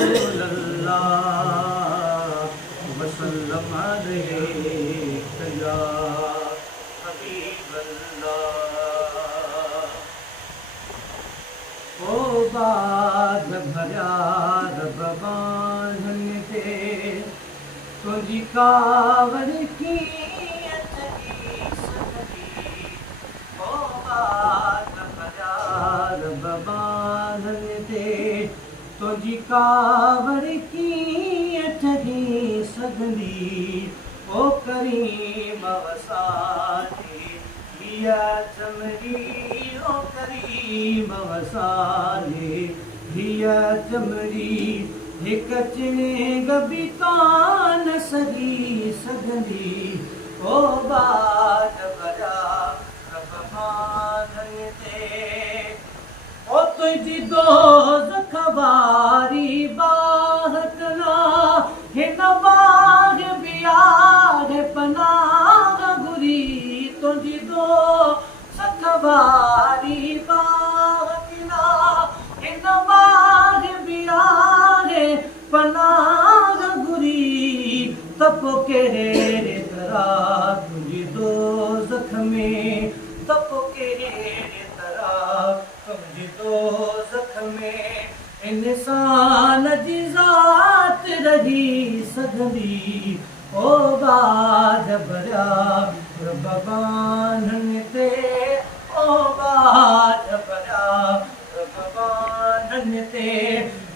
रसूल अल्लाह वसल्लम अलैका या हबीब अल्लाह। ओ बाज भरिया रब बांधन ते तुझी कावड़ की अचरी सगरी। ओ बाज भरिया रब बांधन ते तुझी कावड़ की अचरी सगरी। ओ करीम वसाली हिया चमरी। ओ करीम वसाली हिया चमरी। हिक चिणे गबी कान सगी सगंदी। ओ बाज भरिया रब बांधन ते ओ तुझी दोज़ख वारी बाह कना हिन बाग बियार पनाह घुरी। तुझी दोज़ख वारी बाह कना हिन बाग बियार पनाह घुरी। तप कहिड़े तरह तुझी दोज़ख में तप कहिड़े तरह तुझी दोज़ख में इंसान जी ज़ात रही सगंदी। ओ बाज भरिया रब बांधन ते ओ बाज भरिया रब बांधन ते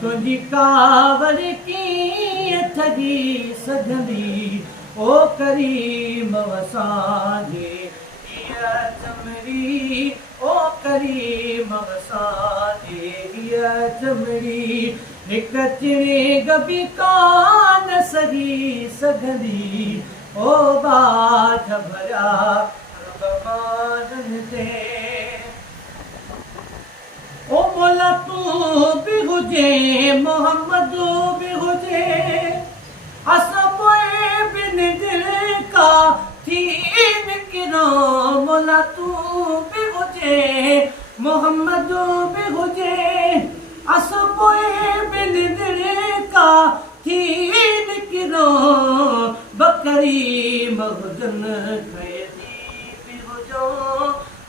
तुझी कावड़ कीअं ठगी सगंदी। ओ करीम वसांजे हिया चमड़ी। ओ करीम वसांजे हिया चमड़ी। हिक चिणे गबी कान सगी सगंदी। ओ बाज भरिया रब बांधन ते ओ मौला तू भी हुजे मोहम्मद भी हुजे असां पोइ बिन दिल का थी निकिरो। मौला तू भी हुजे मोहम्मद भी हुजे असां पोइ बिन दिल का थी निकिरो। बकरी मगजन कैदी भी हुजो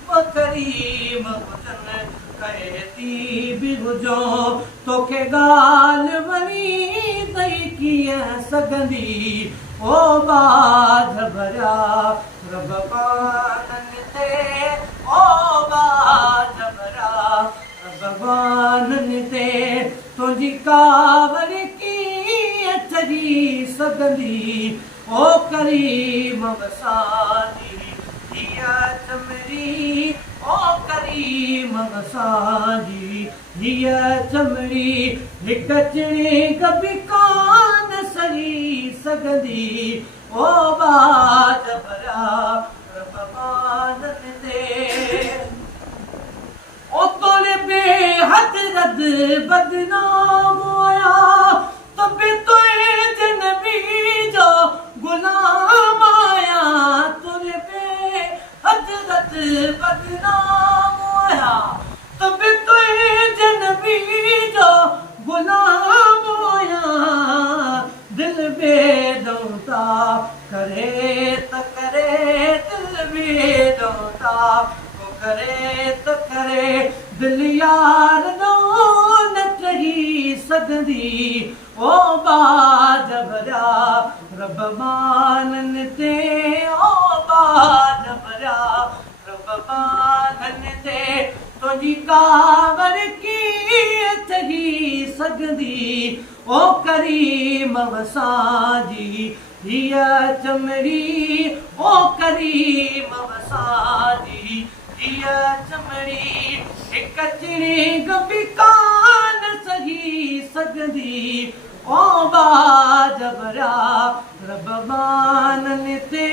बकरी मगजन कैदी भी हुजो। तोखे ॻाल्हि वणी तई कीअं सगंदी। ओ बाज भरिया रब बांधन ते ओ बाज भरिया रब बांधन ते तुझी कावड़ कीअं ठगी सगंदी। ओ करीम वसाली हिया चमड़ी। ओ करीम वसाली हिया चमड़ी। हिक चिणे गबी कान सगी सगंदी। ओ बाज भरिया रब बांधन ते ओ तोले बेहद रद बदनाम होया तबे तोए जनबी जो गुलाम आया। तोले बेहद रद बदनाम होया तबे तोए जनबी जो गुलाम होया। दिल बेदौता करे त करे दिल बेदौता करे त करे दिल यार नो न ठही सगंदी। ओ बाज भरिया रब बांधन ते ओ बाज भरिया रब बांधन ते तुझी कावड़ कीअं ठगी सगंदी। ओ करीम वसांजी हिया चमड़ी। ओ करीम वसांजी हिया चमड़ी। हिक चिणे गबी कान सगी सगंदी। ओ बाज भरिया रब बांधन ते